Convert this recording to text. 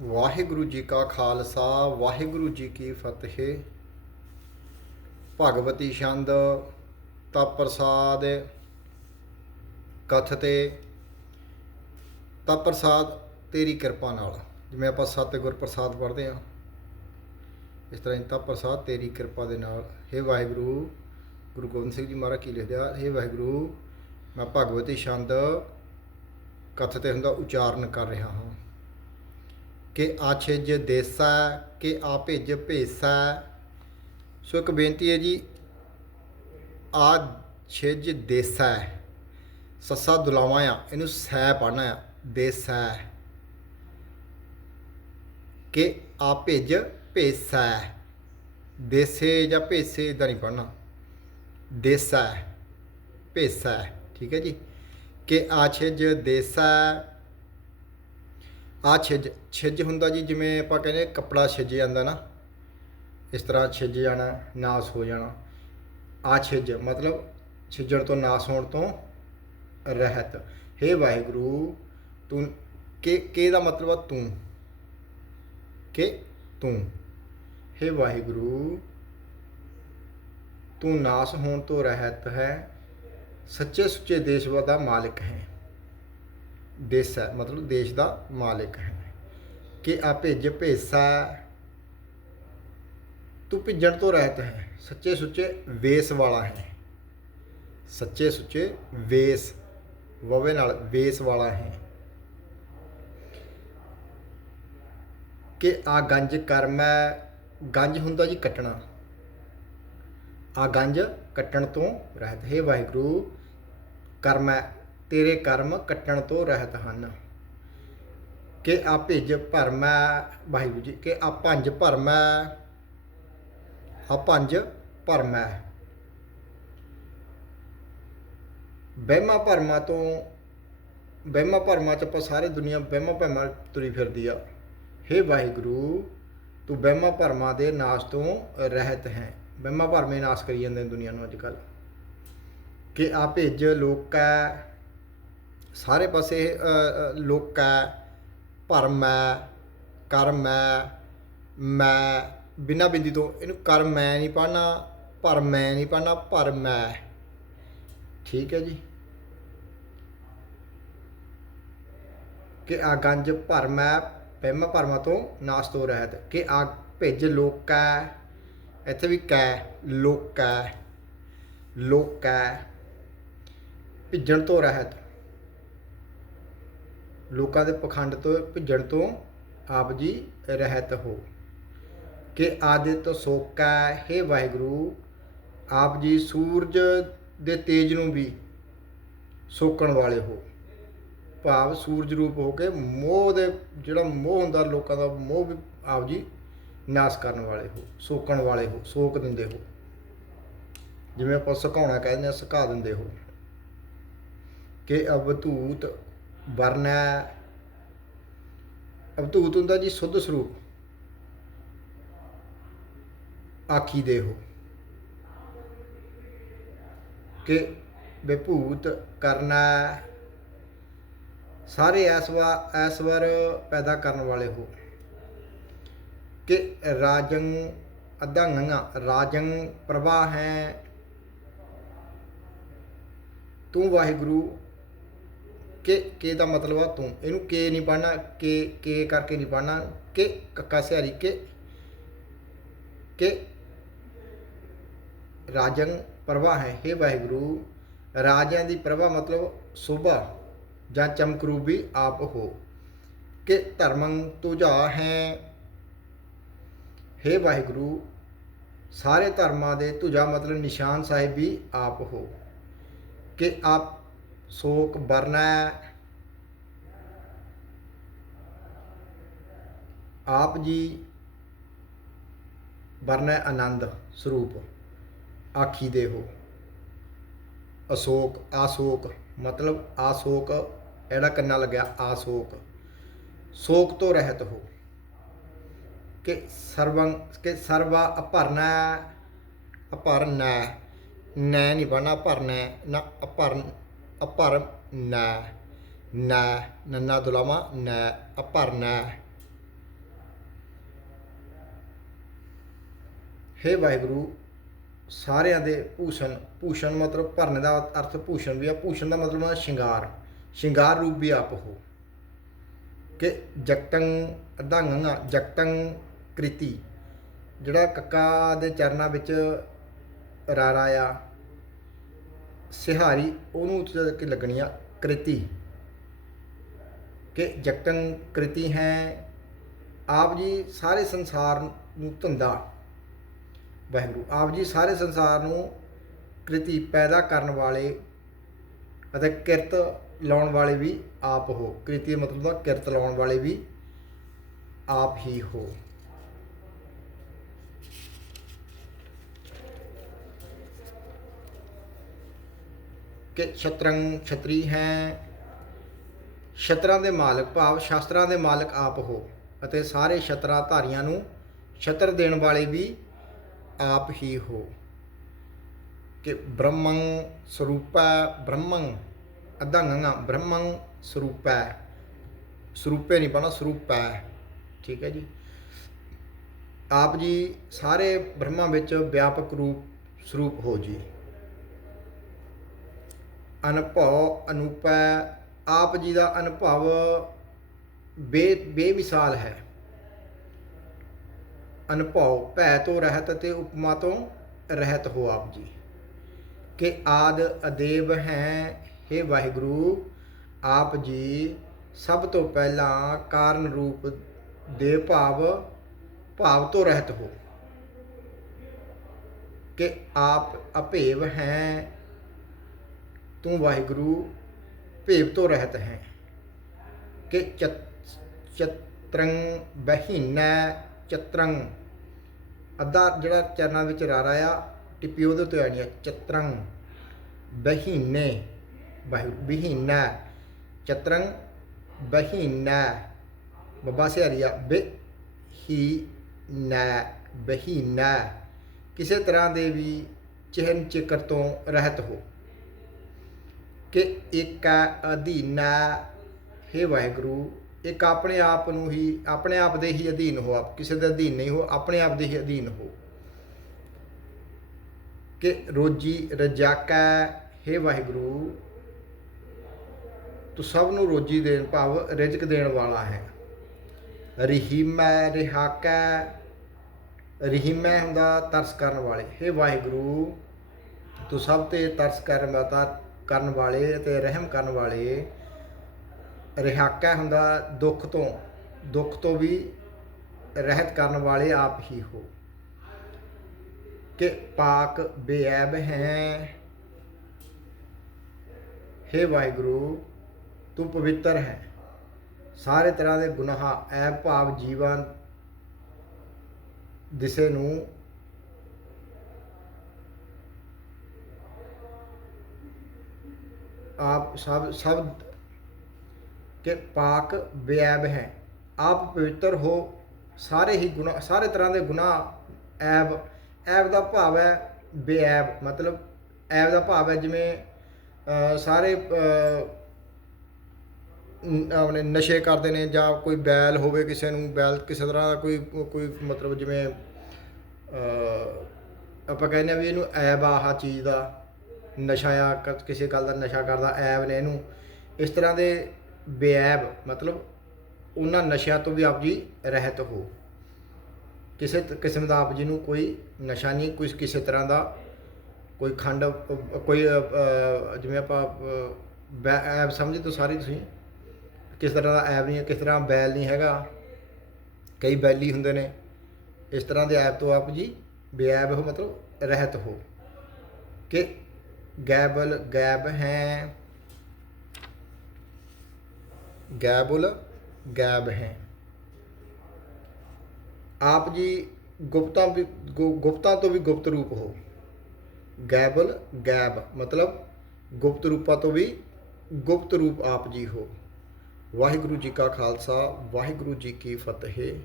ਵਾਹਿਗੁਰੂ ਜੀ ਕਾ ਖਾਲਸਾ, ਵਾਹਿਗੁਰੂ ਜੀ ਕੀ ਫਤਿਹ। ਭਗਵਤੀ ਛੰਦ ਤਪ ਪ੍ਰਸਾਦ ਕਥ 'ਤੇ ਤਪ ਪ੍ਰਸਾਦ ਤੇਰੀ ਕਿਰਪਾ ਨਾਲ। ਜਿਵੇਂ ਆਪਾਂ ਸਤਿਗੁਰ ਪ੍ਰਸਾਦ ਪੜ੍ਹਦੇ ਆ ਇਸ ਤਰ੍ਹਾਂ ਹੀ ਤਾ ਪ੍ਰਸਾਦ ਤੇਰੀ ਕਿਰਪਾ ਦੇ ਨਾਲ। हे ਵਾਹਿਗੁਰੂ, ਗੁਰੂ ਗੋਬਿੰਦ ਸਿੰਘ ਜੀ ਮਹਾਰਾਜ ਕੀ ਲਿਖਦੇ ਆ हे ਵਾਹਿਗੁਰੂ, ਮੈਂ ਭਗਵਤੀ ਛੰਦ ਕਥ 'ਤੇ ਹੁੰਦਾ ਉਚਾਰਨ ਕਰ ਰਿਹਾ ਹਾਂ। ਕਿ ਆਛਿਜ ਦੇਸਾ, ਕਿ ਆ ਭੇਜ ਭੇਸਾ। ਸੋ ਇੱਕ ਬੇਨਤੀ ਹੈ ਜੀ ਆ ਛਿਜ ਦੇਸਾ। ਸੱਸਾ ਦੁਲਾਵਾਂ ਆ, ਇਹਨੂੰ ਸੈ ਪੜਨਾ ਆ, ਦੇਸਾ। ਕਿ ਆ ਭੇਜ ਭੇਸਾ। ਦੇਸੇ ਜਾਂ ਭੇਸੇ ਇਦਾਂ ਨਹੀਂ ਪੜਨਾ ਦੇਸਾ, ਭੇਸਾ, ਠੀਕ ਹੈ ਜੀ। ਕਿ ਆ ਛਿਜ ਦੇਸਾ ਆ ਛਿੱਜ, ਛਿਜ ਹੁੰਦਾ ਜੀ, ਜਿਵੇਂ ਆਪਾਂ ਕਹਿੰਦੇ ਕੱਪੜਾ ਛਿਜ ਜਾਂਦਾ ਨਾ, ਇਸ ਤਰ੍ਹਾਂ ਛਿਜ ਜਾਣਾ, ਨਾਸ ਹੋ ਜਾਣਾ। ਆ ਛਿਜ, ਮਤਲਬ ਛਿੱਜਣ ਤੋਂ ਨਾਸ ਹੋਣ ਤੋਂ ਰਹਿਤ। हे ਵਾਹਿਗੁਰੂ, ਤੂੰ, ਕਿ, ਕੇ ਦਾ ਮਤਲਬ ਆ ਤੂੰ? ਕਿ ਤੂੰ? हे ਵਾਹਿਗੁਰੂ, ਤੂੰ ਨਾਸ ਹੋਣ ਤੋਂ ਰਹਿਤ ਹੈ ਸੱਚੇ ਸੁੱਚੇ ਦੇਸ਼ ਦਾ ਮਾਲਕ ਹੈ। ਦੇਸ ਹੈ, ਮਤਲਬ ਦੇਸ਼ ਦਾ ਮਾਲਕ ਹੈ। ਕਿ ਆ ਭੇਜ ਭੇਸਾ ਤੂੰ ਭਿੱਜਣ ਤੋਂ ਰਹਿਤ ਹੈ। ਸੱਚੇ ਸੁੱਚੇ ਵੇਸ ਵਾਲਾ ਹੈ। ਸੱਚੇ ਸੁੱਚੇ ਵੇਸ, ਵਵੇ ਨਾਲ ਵੇਸ ਵਾਲਾ ਹੈ। ਕਿ ਆ ਗੰਜ ਕਰਮ ਹੈ, ਗੰਜ ਹੁੰਦਾ ਜੀ ਕੱਟਣਾ। ਆ ਗੰਜ ਕੱਟਣ ਤੋਂ ਰਹਿਤ। ਹੈ ਵਾਹਿਗੁਰੂ, ਕਰਮ ਹੈ ਤੇਰੇ ਕਰਮ ਕੱਟਣ ਤੋਂ ਰਹਿਤ ਹਨ। ਕਿ ਆ ਭਿਜ ਭਰਮੈ, ਵਾਹਿਗੁਰੂ ਜੀ, ਕਿ ਆ ਪੰਜ ਭਰਮੈ, ਆ ਪੰਜ ਭਰਮੈ। ਬਹਿਮਾ ਭਰਮਾ ਤੋਂ ਬਹਿਮਾ ਭਰਮਾ ਚ ਆਪਾਂ ਸਾਰੇ ਦੁਨੀਆ ਬਹਿਮਾ ਭਰਮਾ ਤੁਰੀ ਫਿਰਦੀ ਆ। ਹੇ ਵਾਹਿਗੁਰੂ, ਤੂੰ ਬਹਿਮਾ ਭਰਮਾ ਦੇ ਨਾਸ਼ ਤੋਂ ਰਹਿਤ ਹੈ। ਬਹਿਮਾ ਭਰਮੇ ਨਾਸ਼ ਕਰੀ ਜਾਂਦੇ ਨੇ ਦੁਨੀਆ ਨੂੰ ਅੱਜ ਕੱਲ ਕਿ ਆ ਭੇਜ ਲੋਕਾ ਸਾਰੇ ਪਾਸੇ ਅ, ਅ, ਲੋਕਾ ਭਰਮੈ ਕਰਮੈ ਮੈਂ ਬਿਨਾਂ ਬਿੰਦੀ ਤੋਂ ਇਹਨੂੰ ਕਰ ਮੈਂ ਨਹੀਂ ਪੜਨਾ ਭਰਮ ਮੈਂ ਨਹੀਂ ਪੜਨਾ ਪਰ ਮੈਂ ਠੀਕ ਹੈ ਜੀ। ਕਿ ਆ ਭਰਮ ਹੈ ਪਹਿਮਾ ਭਰਮਾਂ ਤੋਂ ਨਾਸ ਤੋਂ ਰਹਿਤ। ਕਿ ਆ ਭੇਜ ਲੋਕਾ ਇੱਥੇ ਵੀ ਕੈ ਲੋਕਾ ਲੋਕਾ ਭਿੱਜਣ ਤੋਂ ਰਹਿਤ। ਲੋਕਾਂ ਦੇ ਪਖੰਡ ਤੋਂ, ਭਿੱਜਣ ਤੋਂ ਆਪ ਜੀ ਰਹਿਤ ਹੋ। ਕਿ ਆਦਿਤ ਸੋਕਾ ਹੈ ਵਾਹਿਗੁਰੂ, ਆਪ ਜੀ ਸੂਰਜ ਦੇ ਤੇਜ ਨੂੰ ਵੀ ਸੋਕਣ ਵਾਲੇ ਹੋ। ਭਾਵ ਸੂਰਜ ਰੂਪ ਹੋ ਕੇ ਮੋਹ ਦੇ, ਜਿਹੜਾ ਮੋਹ ਹੁੰਦਾ ਲੋਕਾਂ ਦਾ, ਮੋਹ ਵੀ ਆਪ ਜੀ ਨਾਸ ਕਰਨ ਵਾਲੇ ਹੋ, ਸੋਕਣ ਵਾਲੇ ਹੋ, ਸੋਕ ਦਿੰਦੇ ਹੋ। ਜਿਵੇਂ ਆਪਾਂ ਸੁਕਾਉਣਾ ਕਹਿੰਦੇ ਆ ਸੁਕਾ ਦਿੰਦੇ ਹੋ। ਕਿ ਅਵਧੂਤ ਵਰਨਾ ਅਵਤੂਤ ਹੁੰਦਾ ਜੀ ਸੁੱਧ ਸਰੂਪ। ਆਖੀ ਦੇ ਹੋ। ਕਿ ਵਿਭੂਤ ਕਰਨਾ ਸਾਰੇ ਐਸਵਾ ਐਸਵਰ ਪੈਦਾ ਕਰਨ ਵਾਲੇ ਹੋ। ਕਿ ਰਾਜੰ ਅਧੰਗਾਂ ਰਾਜੰ ਪ੍ਰਭਾ ਹੈ ਤੂੰ ਵਾਹਿਗੁਰੂ ਕਿ ਕੇ ਦਾ ਮਤਲਬ ਆ ਤੂੰ। ਇਹਨੂੰ ਕੇ ਨਹੀਂ ਪੜਨਾ ਕੇ ਕੇ ਕਰਕੇ ਨਹੀਂ ਪੜਨਾ ਕਿ ਕੱਕਾ ਸਿਹਾਰੀ, ਕੇ, ਕਿ ਰਾਜਨ ਪ੍ਰਭਾ ਹੈ हे ਵਾਹਿਗੁਰੂ। ਰਾਜਿਆਂ ਦੀ ਪ੍ਰਭਾ ਮਤਲਬ ਸੋਭਾ ਜਾਂ ਚਮਕਰੂ ਵੀ ਆਪ ਹੋ। ਕਿ ਧਰਮੰ ਤੁਝਾ ਹੈ। हे ਵਾਹਿਗੁਰੂ, ਸਾਰੇ ਧਰਮਾਂ ਦੇ ਤੁਝਾ ਮਤਲਬ ਨਿਸ਼ਾਨ ਸਾਹਿਬ ਵੀ ਆਪ ਹੋ। ਕਿ ਆਪ ਸ਼ੋਕ ਵਰਨਾ ਆਪ ਜੀ ਵਰਨਾ ਆਨੰਦ ਸਰੂਪ, ਆਖੀ ਦੇ ਹੋ। ਅਸ਼ੋਕ, ਆਸ਼ੋਕ, ਮਤਲਬ ਆਸ਼ੋਕ ਇਹੜਾ ਕੰਨਾ ਲੱਗਿਆ ਆਸ਼ੋਕ। ਸ਼ੋਕ ਤੋਂ ਰਹਿਤ ਹੋ। ਕਿ ਸਰਵੰ, ਕਿ ਸਰਵਾ ਅਪਰਨਾ ਅਪਰਨਾ। ਨੈ ਨਹੀਂ ਬਣਾ ਭਰਨਾ ਨਾ ਅਪਰਨ ਅਪਰਮ ਨਾ ਨਾ, ਨੰਨਾ ਦੁਲਾਮਾ, ਨਾ ਅਪਰਨਾ ਹੇ ਵਾਹਿਗੁਰੂ, ਸਾਰਿਆਂ ਦੇ ਭੂਸ਼ਣ ਭੂਸ਼ਣ ਮਤਲਬ ਭਰਨ ਦਾ ਅਰਥ ਭੂਸ਼ਣ ਵੀ ਆ, ਭੂਸ਼ਣ ਦਾ ਮਤਲਬ ਹੁੰਦਾ ਸ਼ਿੰਗਾਰ। ਸ਼ਿੰਗਾਰ ਰੂਪ ਵੀ ਆਪ ਹੋ। ਕਿ ਜਗਤੰ ਅਦਾ ਗੰਗਾ ਜਗਤੰ ਕ੍ਰਿਤੀ। ਜਿਹੜਾ ਕੱਕਾ ਦੇ ਚਰਨਾਂ ਵਿੱਚ ਰਾਰਾ ਆ ਸਿਹਾਰੀ ਉਹਨੂੰ ਉੱਤੇ ਕਿ ਲੱਗਣੀ ਆ ਕ੍ਰਿਤੀ। ਕਿ ਜਗਤੰ ਕ੍ਰਿਤੀ ਹੈ, ਆਪ ਜੀ ਸਾਰੇ ਸੰਸਾਰ ਨੂੰ ਧੰਦਾ। ਵਾਹਿਗੁਰੂ, ਆਪ ਜੀ ਸਾਰੇ ਸੰਸਾਰ ਨੂੰ ਕ੍ਰਿਤੀ ਪੈਦਾ ਕਰਨ ਵਾਲੇ ਅਤੇ ਕਿਰਤ ਲਾਉਣ ਵਾਲੇ ਵੀ ਆਪ ਹੋ। ਕ੍ਰਿਤੀ ਮਤਲਬ ਦਾ ਕਿਰਤ ਲਾਉਣ ਵਾਲੇ ਵੀ ਆਪ ਹੀ ਹੋ। ਕਿ ਸ਼ਤਰੰਗ ਛਤਰੀ ਹੈ। ਛਤਰਾਂ ਦੇ ਮਾਲਕ ਭਾਵ ਸ਼ਾਸਤਰਾਂ ਦੇ ਮਾਲਕ ਆਪ ਹੋ ਅਤੇ ਸਾਰੇ ਸ਼ਤਰਾਂ ਧਾਰੀਆਂ ਨੂੰ ਛਤਰ ਦੇਣ ਵਾਲੇ ਵੀ ਆਪ ਹੀ ਹੋ। ਕਿ ਬ੍ਰਹਮੰ ਸਰੂਪਾ, ਬ੍ਰਹਮੰ ਅਧੰਗੰਗਾ ਬ੍ਰਹਮੰ ਸਰੂਪਾ। ਸਰੂਪੇ ਨਹੀਂ ਪਣਾ ਸਰੂਪਾ। ਠੀਕ ਹੈ ਜੀ। ਆਪ ਜੀ ਸਾਰੇ ਬ੍ਰਹਮਾ ਵਿੱਚ ਵਿਆਪਕ ਰੂਪ, ਸਰੂਪ ਹੋ ਜੀ। ਅਨੁਭਵ, ਅਨੂਪੈ, ਆਪ ਜੀ ਦਾ ਅਨੁਭਵ ਬੇ, ਬੇਮਿਸਾਲ ਹੈ। ਅਨੁਭਵ, ਭੈ ਤੋਂ ਰਹਿਤ ਅਤੇ ਉਪਮਾ ਤੋਂ ਰਹਿਤ ਹੋ ਆਪ ਜੀ। ਕਿ ਆਦ ਅਦੇਵ ਹੈ हे ਵਾਹਿਗੁਰੂ, ਆਪ ਜੀ ਸਭ ਤੋਂ ਪਹਿਲਾਂ ਕਾਰਨ ਰੂਪ ਦੇ ਭਾਵ ਭਾਵ ਤੋਂ ਰਹਿਤ ਹੋ। ਕਿ ਆਪ ਅਭੇਵ ਹੈ ਤੂੰ ਵਾਹਿਗੁਰੂ ਭੇਵ ਤੋਂ ਰਹਿਤ ਹੈ ਕਿ ਚਤ- ਚਤਰੰ ਬਹੀਨਾ ਚਤਰੰ ਅੱਧਾ ਜਿਹੜਾ ਚਰਨਾਂ ਵਿੱਚ ਰਾਰਾ ਆ, ਟਿੱਪੀ ਉਹਦੇ ਉੱਤੇ ਆਣੀ ਆ ਚਤਰੰ ਬਹੀਨੇ। ਵਾਹਿਗੁਰੂ ਬਹੀਨਾ ਚਤਰੰ ਬਹੀਨਾ। ਬੱਬਾ ਸਿਆਰੀਆ ਬਹੀਨਾ ਬਹੀਨਾ। ਕਿਸੇ ਤਰ੍ਹਾਂ ਦੇ ਵੀ ਚਿਹਨ ਚਿਕਰ ਤੋਂ ਰਹਿਤ ਹੋ। ਕਿ ਇੱਕ ਹੈ ਅਧੀਨਾ ਹੈ ਵਾਹਿਗੁਰੂ, ਇੱਕ ਆਪਣੇ ਆਪ ਨੂੰ ਹੀ, ਆਪਣੇ ਆਪ ਦੇ ਹੀ ਅਧੀਨ ਹੋ ਆਪ। ਕਿਸੇ ਦੇ ਅਧੀਨ ਨਹੀਂ ਹੋ, ਆਪਣੇ ਆਪ ਦੇ ਹੀ ਅਧੀਨ ਹੋ। ਕਿ ਰੋਜੀ ਰਜਾਕਾ ਹੈ ਵਾਹਿਗੁਰੂ, ਤੂੰ ਸਭ ਨੂੰ ਰੋਜੀ ਦੇਣ ਭਾਵ ਰਿਜ਼ਕ ਦੇਣ ਵਾਲਾ ਹੈ। ਰਹੀਮੈ ਰਿਹਾਕਾ ਰਹੀਮੈ ਹੁੰਦਾ ਤਰਸ ਕਰਨ ਵਾਲੇ। ਹੈ ਵਾਹਿਗੁਰੂ, ਤੂੰ ਸਭ ਤੇ ਤਰਸ ਕਰਨ ਵਾਤਾ ਕਰਨ ਵਾਲੇ ਤੇ ਰਹਿਮ ਕਰਨ ਵਾਲੇ ਰਿਹਾਕਾ ਹੁੰਦਾ ਦੁੱਖ ਤੋਂ ਦੁੱਖ ਤੋਂ ਵੀ ਰਹਿਤ ਕਰਨ ਵਾਲੇ ਆਪ ਹੀ ਹੋ। ਕਿ ਪਾਕ ਬੇਅਬ ਹੈ। हे ਵਾਹਿਗੁਰੂ, ਤੂੰ ਪਵਿੱਤਰ ਹੈ। ਸਾਰੇ ਤਰ੍ਹਾਂ ਦੇ ਗੁਨਾਹ, ਐਬ ਭਾਵ ਜੀਵਨ ਦਿਸੇ ਨੂੰ ਆਪ ਸਭ ਸਭ ਕਿ ਪਾਕ ਬੇਅਬ ਹੈ। ਆਪ ਪਵਿੱਤਰ ਹੋ, ਸਾਰੇ ਹੀ ਗੁਨਾਹ, ਸਾਰੇ ਤਰ੍ਹਾਂ ਦੇ ਗੁਨਾਹ ਐਬ ਐਬ ਦਾ ਭਾਵ ਹੈ ਬੇਅਬ ਮਤਲਬ ਐਬ ਦਾ ਭਾਵ ਹੈ ਜਿਵੇਂ ਸਾਰੇ ਆਪਣੇ ਨਸ਼ੇ ਕਰਦੇ ਨੇ ਜਾਂ ਕੋਈ ਬੈਲ ਹੋਵੇ ਕਿਸੇ ਨੂੰ, ਬੈਲ ਕਿਸੇ ਤਰ੍ਹਾਂ ਦਾ ਕੋਈ ਕੋਈ ਮਤਲਬ ਜਿਵੇਂ ਆਪਾਂ ਕਹਿੰਦੇ ਆ ਵੀ ਇਹਨੂੰ ਐਬ ਆ, ਆਹ ਚੀਜ਼ ਦਾ। ਨਸ਼ਾ ਆ ਕ- ਕਿਸੇ ਗੱਲ ਦਾ ਨਸ਼ਾ ਕਰਦਾ, ਐਬ ਨੇ ਇਹਨੂੰ। ਇਸ ਤਰ੍ਹਾਂ ਦੇ ਬੇਐਬ, ਮਤਲਬ ਉਹਨਾਂ ਨਸ਼ਿਆਂ ਤੋਂ ਵੀ ਆਪ ਜੀ ਰਹਿਤ ਹੋ। ਕਿਸੇ ਕਿਸਮ ਦਾ ਆਪ ਜੀ ਨੂੰ ਕੋਈ ਨਸ਼ਾ ਨਹੀਂ, ਕੋਈ ਕਿਸੇ ਤਰ੍ਹਾਂ ਦਾ ਕੋਈ ਖੰਡ, ਕੋਈ ਜਿਵੇਂ ਆਪਾਂ ਬੈ- ਐਬ ਸਮਝੇ ਤਾਂ ਸਾਰੇ ਤੁਸੀਂ? ਕਿਸ ਤਰ੍ਹਾਂ ਦਾ ਐਬ ਨਹੀਂ ਹੈ, ਕਿਸ ਤਰ੍ਹਾਂ ਬੈਲ ਨਹੀਂ ਹੈਗਾ। ਕਈ ਬੈਲੀ ਹੁੰਦੇ ਨੇ। ਇਸ ਤਰ੍ਹਾਂ ਦੇ ਐਪ ਤੋਂ ਆਪ ਜੀ ਬੇਐਬ ਹੋ, ਮਤਲਬ ਰਹਿਤ ਹੋ। ਕਿ ਗੈਬਲ, ਗੈਬ ਹੈ। ਗੈਬੁਲ, ਗੈਬ ਹੈ। ਆਪ ਜੀ ਗੁਪਤਾਂ ਵੀ, ਗੁ- ਗੁਪਤਾ ਤੋਂ ਵੀ ਗੁਪਤ ਰੂਪ ਹੋ। ਗੈਬਲ, ਗੈਬ ਮਤਲਬ ਗੁਪਤ ਰੂਪਾਂ ਤੋਂ ਵੀ ਗੁਪਤ ਰੂਪ ਆਪ ਜੀ ਹੋ। ਵਾਹਿਗੁਰੂ ਜੀ ਕਾ ਖਾਲਸਾ, ਵਾਹਿਗੁਰੂ ਜੀ ਕੀ ਫਤਿਹ।